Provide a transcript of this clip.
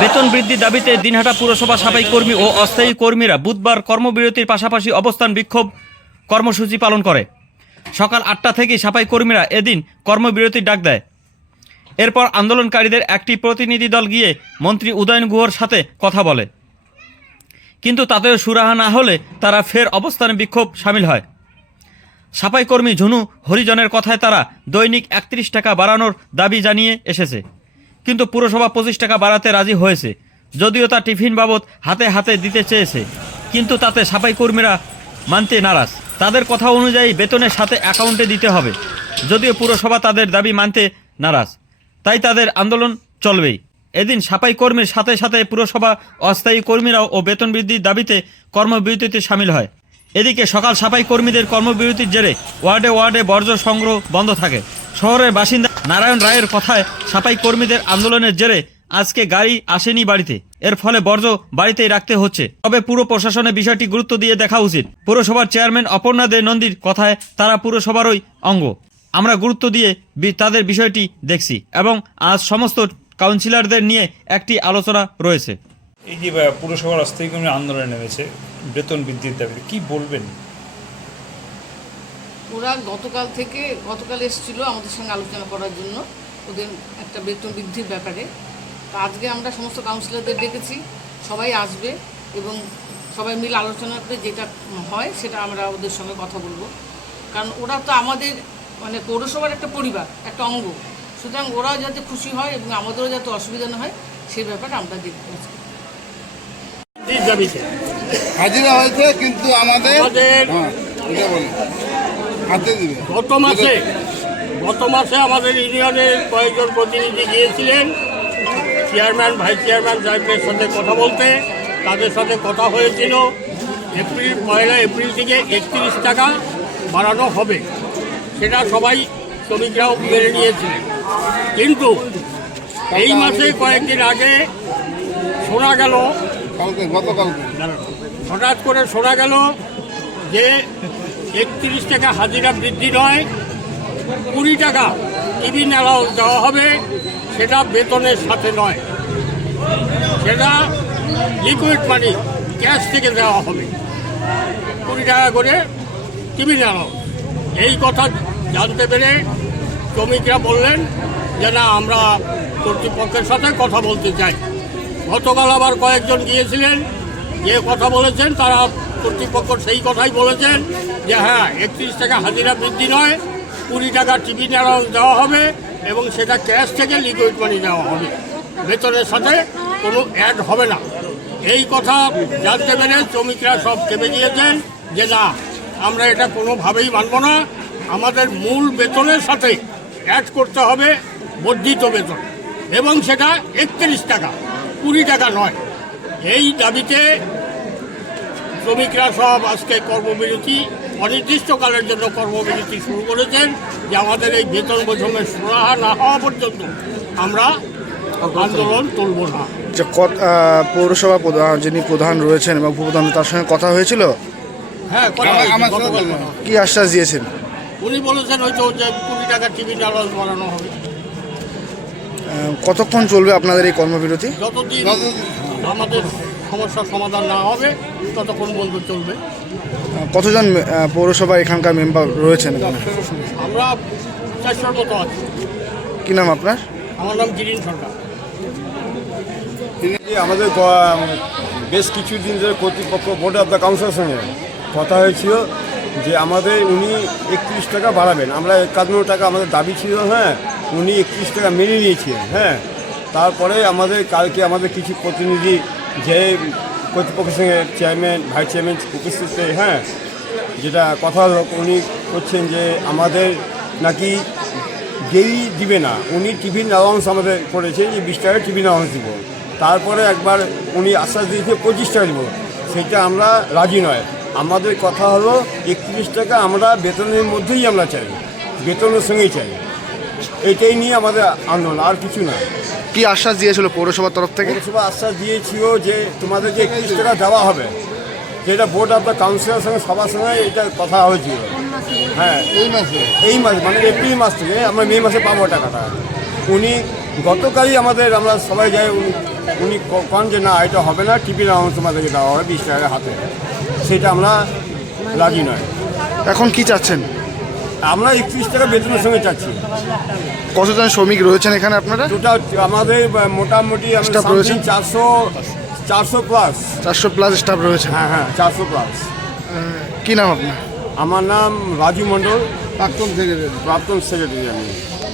বেতন বৃদ্ধির দাবিতে দিনহাটা পুরসভা সাফাই কর্মী ও অস্থায়ী কর্মীরা বুধবার কর্মবিরতির পাশাপাশি অবস্থান বিক্ষোভ কর্মসূচি পালন করে। সকাল আটটা থেকে সাফাই কর্মীরা এদিন কর্মবিরতির ডাক দেয়। এরপর আন্দোলনকারীদের একটি প্রতিনিধি দল গিয়ে মন্ত্রী উদয়ন গুহর সাথে কথা বলে। কিন্তু তাতেও সুরাহা না হলে তারা ফের অবস্থানে বিক্ষোভ সামিল হয়। সাফাই কর্মী ঝুনু হরিজনের কথায় তারা দৈনিক একত্রিশ টাকা বাড়ানোর দাবি জানিয়ে এসেছে। কিন্তু পুরসভা পঁচিশ টাকা বাড়াতে রাজি হয়েছে। যদিও তা টিফিন বাবদ হাতে হাতে দিতে চেয়েছে, কিন্তু তাতে সাফাই কর্মীরা মানতে নারাজ। তাদের কথা অনুযায়ী বেতনের সাথে অ্যাকাউন্টে দিতে হবে, যদিও পুরসভা তাদের দাবি মানতে নারাজ। তাই তাদের আন্দোলন চলবেই। এদিন সাফাই কর্মীর সাথে সাথে পুরসভা অস্থায়ী কর্মীরাও ও বেতন বৃদ্ধির দাবিতে কর্মবিরতিতে সামিল হয়। এদিকে সকাল সাফাই কর্মীদের কর্মবিরতির জেরে ওয়ার্ডে ওয়ার্ডে বর্জ্য সংগ্রহ বন্ধ থাকে। শহরের বাসিন্দা নারায়ণ রায়ের কথায় সাফাই কর্মীদের আন্দোলনের জেরে আজকে গাড়ি আসেনি বাড়িতে। এর ফলে বর্জ্য বাড়িতেই রাখতে হচ্ছে। তবে পুরো প্রশাসনের বিষয়টি গুরুত্ব দিয়ে দেখা উচিত। পুরসভার চেয়ারম্যান অপর্ণা দে নন্দীর কথায় তারা পুরসভারই অঙ্গ। আমরা গুরুত্ব দিয়ে তাদের বিষয়টি দেখছি এবং আজ সমস্ত কাউন্সিলরদের নিয়ে একটি আলোচনা রয়েছে। এই যে পুরসভার অস্থায়ী কর্মী আন্দোলনে নেমেছে, বেতন বৃদ্ধির দাবিতে কি বলবেন? ওরা গতকাল থেকে গতকাল এসেছিল আমাদের সঙ্গে আলোচনা করার জন্য ওদের একটা বেতন বৃদ্ধির ব্যাপারে। তা আজকে আমরা সমস্ত কাউন্সিলরদের ডেকেছি সবাই আসবে এবং সবাই মিলে আলোচনা করে যেটা হয় সেটা আমরা ওদের সঙ্গে কথা বলব। কারণ ওরা তো আমাদের মানে পৌরসভার একটা পরিবার একটা অঙ্গ। সুতরাং ওরাও যাতে খুশি হয় এবং আমাদেরও যাতে অসুবিধা না হয় সেই ব্যাপারে আমরা দেখতে আছি হাজিরা হয়েছে কিন্তু আমাদের গত মাসে গত মাসে আমাদের ইউনিয়নের কয়েকজন প্রতিনিধি গিয়েছিলেন। চেয়ারম্যান ভাইস চেয়ারম্যান সাহেবের সাথে কথা বলতে। তাদের সাথে কথা হয়েছিল এপ্রিল পয়লা এপ্রিল থেকে একত্রিশ টাকা বাড়ানো হবে। সেটা সবাই শ্রমিকরাও মেনে নিয়েছিলেন কিন্তু এই মাসে কয়েকদিন আগে শোনা গেল হঠাৎ করে শোনা গেল যে একত্রিশ টাকা হাজিরা বৃদ্ধি নয়, কুড়ি টাকা টিভি নেওয়া দেওয়া হবে, সেটা বেতনের সাথে নয়। সেটা লিকুইড মানি ক্যাশ থেকে দেওয়া হবে। কুড়ি টাকা করে টিভি নেওয়া এই কথা জানতে পেরে শ্রমিকরা বললেন যে, না, আমরা কর্তৃপক্ষের সাথে কথা বলতে চাই। গতকাল আবার কয়েকজন গিয়েছিলেন। যে কথা বলেছেন, তারা কর্তৃপক্ষ সেই কথাই বলেছেন যে হ্যাঁ একত্রিশ টাকা হাজিরা বৃদ্ধি নয়, কুড়ি টাকা টিভি নেওয়া দেওয়া হবে এবং সেটা ক্যাশ থেকে লিকুইড মানি দেওয়া হবে। বেতনের সাথে কোনো অ্যাড হবে না। এই কথা জানতে পেরে শ্রমিকরা সব চেপে দিয়েছেন যে না, আমরা এটা কোনোভাবেই মানব না। আমাদের মূল বেতনের সাথে অ্যাড করতে হবে বর্ধিত বেতন এবং সেটা একত্রিশ টাকা, কুড়ি টাকা নয়। এই দাবিতে শ্রমিকরা সব আজকে কর্মবিরতি অনির্দিষ্টকালের জন্য কর্মবিরতি শুরু করেছেন যে আমাদের এই বেতন বৈষম্যের সুরাহা না হওয়া পর্যন্ত আমরা আন্দোলন তুলব না। যে কত- পৌরসভা প্রধান যিনি প্রধান রয়েছেন এবং উপপ্রধান তার সঙ্গে কথা হয়েছিল? হ্যাঁ। কি আশ্বাস দিয়েছেন? উনি বলেছেন হয়তো যে কুড়ি টাকা টিভি নারাজ বানানো হবে। কতক্ষণ চলবে আপনাদের এই কর্মবিরতি? যতদিন- আমাদের সমস্যার সমাধান না হবে ততক্ষণ বন্ধ চলবে। কতজন পৌরসভা এখানকার মেম্বার রয়েছেন এখানে? আমরা চারশোর মতো আছি। কি নাম আপনার? আমার নাম গিরিন সরকার। আমাদের বেশ কিছুদিন ধরে কর্তৃপক্ষ বোর্ড অফ দ্য কাউন্সিলের সঙ্গে কথা হয়েছিল যে আমাদের উনি একত্রিশ টাকা বাড়াবেন। আমরা একান্ন টাকা আমাদের দাবি ছিল হ্যাঁ উনি একত্রিশ টাকা মেনে নিয়েছিলেন হ্যাঁ। তারপরে আমাদের কালকে আমাদের কিছু প্রতিনিধি যে কর্তৃপক্ষের সঙ্গে চেয়ারম্যান ভাইস চেয়ারম্যান উপস্থিত হ্যাঁ যেটা কথা উনি করছেন যে আমাদের নাকি যেই দিবে না। উনি টিফিন অ্যালাউন্স আমাদের করেছে যে বিশ টাকা টিফিন অ্যালাউন্স দিব। তারপরে একবার উনি আশ্বাস দিয়েছে পঁচিশ টাকা দিব। সেটা আমরা রাজি নয়। আমাদের কথা হলো একত্রিশ টাকা আমরা বেতনের মধ্যেই আমরা চাই। বেতনের সঙ্গেই চাই। এটাই নিয়ে আমাদের আন্দোলন, আর কিছু না। কি আশ্বাস দিয়েছিল পৌরসভার তরফ থেকে? পৌরসভা আশ্বাস দিয়েছিল যে তোমাদের যে একত্রিশ টাকা দেওয়া হবে যেটা বোর্ড অফ দ্য কাউন্সিলের সঙ্গে সবার সঙ্গে এটা কথা হয়েছিল। হ্যাঁ। এই মাসে? এই মাস মানে এপ্রিল মাস থেকে আমরা মে মাসে পাবো টাকাটা। উনি গতকালই আমাদের আমরা সবাই যাই উনি উনি কন যে না এটা হবে না টিফিন অ্যামাউন্ট তোমাদেরকে দেওয়া হবে বিশ টাকার হাতে। সেটা আমরা রাজি নয়। এখন কি চাচ্ছেন? আমরা একত্রিশ টাকা বেতনের সঙ্গে চাচ্ছি। কতজন শ্রমিক রয়েছেন এখানে আপনারা? টোটাল আমাদের মোটামুটি চারশো চারশো প্লাস চারশো প্লাস স্টাফ রয়েছে হ্যাঁ হ্যাঁ চারশো প্লাস কী নাম আপনার? আমার নাম রাজু মণ্ডল। প্রাক্তন সেক্রেটারি প্রাক্তন সেক্রেটারি আমি।